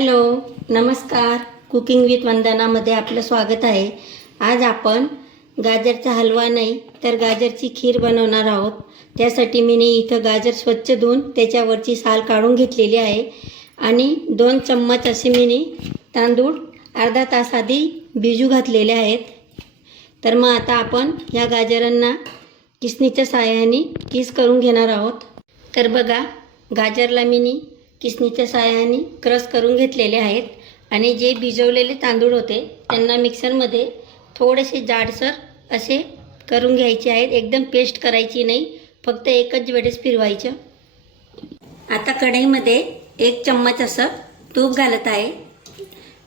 Hello, नमस्कार. Cooking with वंदनामध्ये आपलं स्वागत आहे. आज आपण गाजरचा हलवा नाही तर गाजरची खीर बनवणार आहोत. त्यासाठी मी इथं गाजर स्वच्छ धुवून त्याच्यावरची साल काढून घेतलेली आहे आणि 2 चम्मच असे मी तांदूळ अर्धा तास आधी भिजू घातलेले आहेत. तर मग आता आपण या गाजरांना किसणीच्या साहाय्याने किस करून घेणार आहोत. तर बघा, गाजरला मी किसणीच्या साहाय्याने क्रश करून घेतलेले आहेत आणि जे भिजवलेले तांदूळ होते त्यांना मिक्सरमध्ये थोडेसे जाडसर असे करून घ्यायचे आहेत. एकदम पेस्ट करायची नाही, फक्त एकच वेळेस फिरवायचं. आता कढईमध्ये 1 चम्मच असं तूप घालत आहे.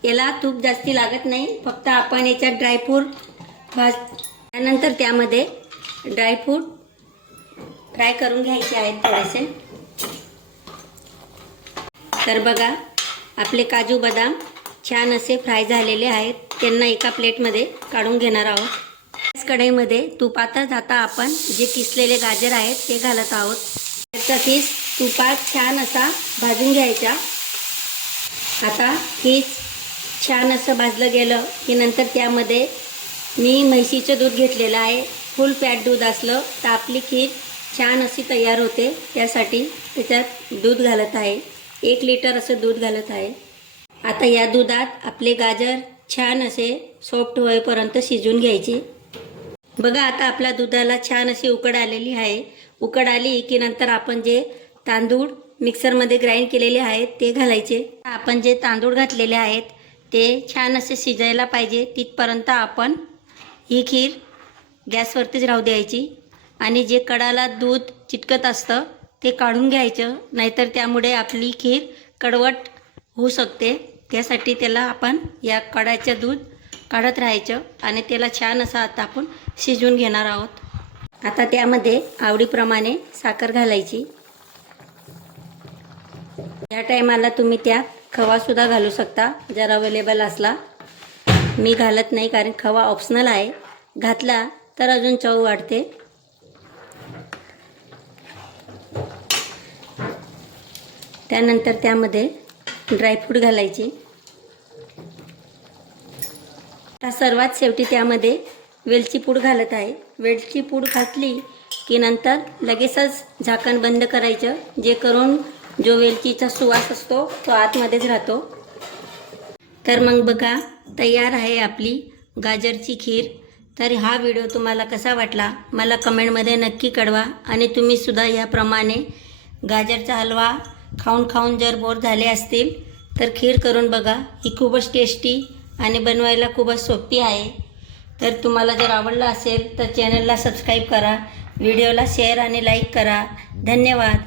याला तूप जास्ती लागत नाही, फक्त आपण याच्यात ड्रायफ्रूट त्यानंतर त्यामध्ये ड्रायफ्रूट फ्राय करून घ्यायचे आहेत थोडेसे. तर बघा, आपले काजू बदाम छान असे फ्राय झालेले आहेत. त्यांना एका प्लेटमध्ये काढून घेणार आहोत. त्याच कढईमध्ये तुपातच आता आपण जे किसलेले गाजर आहेत ते घालत आहोत. त्याचा किस तुपात छान असा भाजून घ्यायचा. आता किस छान असं भाजलं गेलं की नंतर त्यामध्ये मी म्हैशीचं दूध घेतलेलं आहे. फुल फॅट दूध असलं तर आपली खीर छान अशी तयार होते. त्यासाठी त्याच्यात दूध घालत आहे. 1 लिटर असं दूध घालत आहे. आता या दुधात आपले गाजर छान असे सॉफ्ट होईपर्यंत शिजवून घ्यायचे. बघा, आता आपल्या दुधाला छान अशी उकड आलेली आहे. उकड आली की नंतर आपण जे तांदूळ मिक्सरमध्ये ग्राइंड केलेले आहेत ते घालायचे. आपण जे तांदूळ घातलेले आहेत ते छान असे शिजायला पाहिजे तिथपर्यंत आपण ही खीर गॅसवरतीच राहू द्यायची आणि जे कडाला दूध चिटकत असतं ते काढून घ्यायचं, नाहीतर त्यामुळे आपली खीर कडवट होऊ शकते. त्यासाठी त्याला आपण या कडाचं दूध काढत राहायचं आणि त्याला छान असं आता आपण शिजवून घेणार आहोत. आता त्यामध्ये आवडीप्रमाणे साखर घालायची. या टायमाला तुम्ही त्यात खवासुद्धा घालू शकता जर अवेलेबल असला. मी घालत नाही कारण खवा ऑप्शनल आहे. घातला तर अजून चव वाढते. त्यानंतर त्यामध्ये ड्रायफ्रूट घालायचे. आता सर्वात शेवटी त्यामध्ये वेलची पूड घालत आहे. वेलची पूड घातली की नंतर लगेचच झाकण बंद करायचं, जे करून जो वेलचीचा सुवास असतो तो आतमध्येच राहतो. तर मग बघा, तयार आहे आपली गाजरची खीर. तर हा व्हिडिओ तुम्हाला कसा वाटला मला कमेंटमध्ये नक्की कळवा. आणि तुम्हीसुद्धा याप्रमाणे गाजरचा हलवा खाऊन जर बोर झाले असतील तर खीर करून बघा. ही खूपच टेस्टी आणि बनवायला खूपच सोपी आहे. तर तुम्हाला जर आवडलं असेल तर चॅनलला सबस्क्राईब करा, व्हिडिओला शेअर आणि लाईक करा. धन्यवाद.